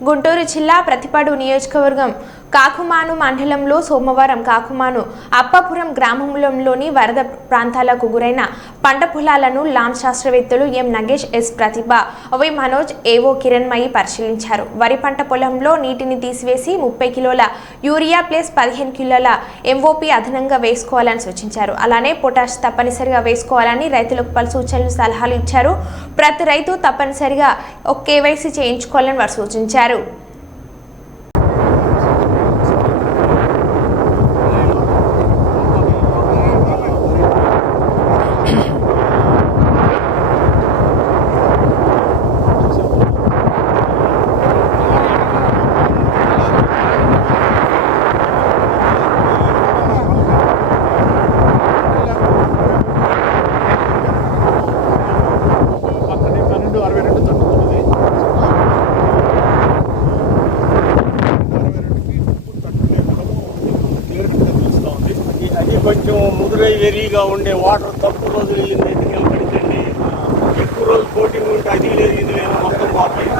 గుంటూరు జిల్లా ప్రతిపాడు నియోజకవర్గం కాకుమాను మండలంలో సోమవారం కాకుమాను అప్పాపురం గ్రామంలోని వరద ప్రాంతాలకు గురైన పంట పొలాలను లామ్ శాస్త్రవేత్తలు M Nagesh S Pratibha V Manoj AO Kiranmayi పరిశీలించారు. వరి పంట పొలంలో నీటిని తీసివేసి ముప్పై కిలోల యూరియా ప్లస్ పదిహేను కిలోల ఎంఓపి అదనంగా వేసుకోవాలని సూచించారు. అలానే పొటాష్ తప్పనిసరిగా వేసుకోవాలని రైతులకు పలు సూచనలు సలహాలు ఇచ్చారు. ప్రతి రైతు తప్పనిసరిగా ఒక కేవైసీ చేయించుకోవాలని వారు సూచించారు. కొంచెం ముదురై వెరీగా ఉండే వాటర్ తక్కువ రోజులు వెళ్ళింది అయితే ఎక్కువ రోజులు కోటింగ్ ఉంటే అది లేదు ఇది లేదు మొత్తం పోతాయి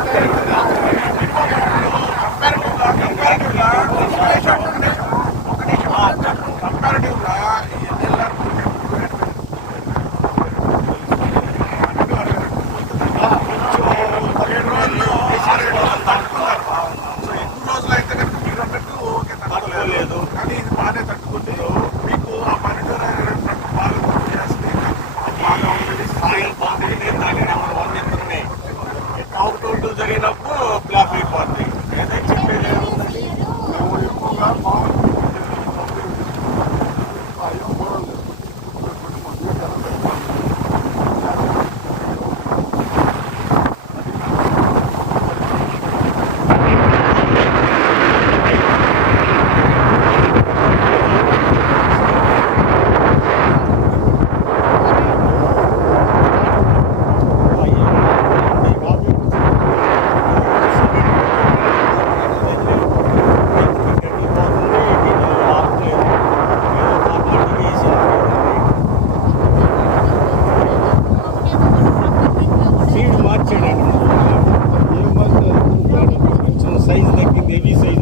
రిలీజ్ అయ్యి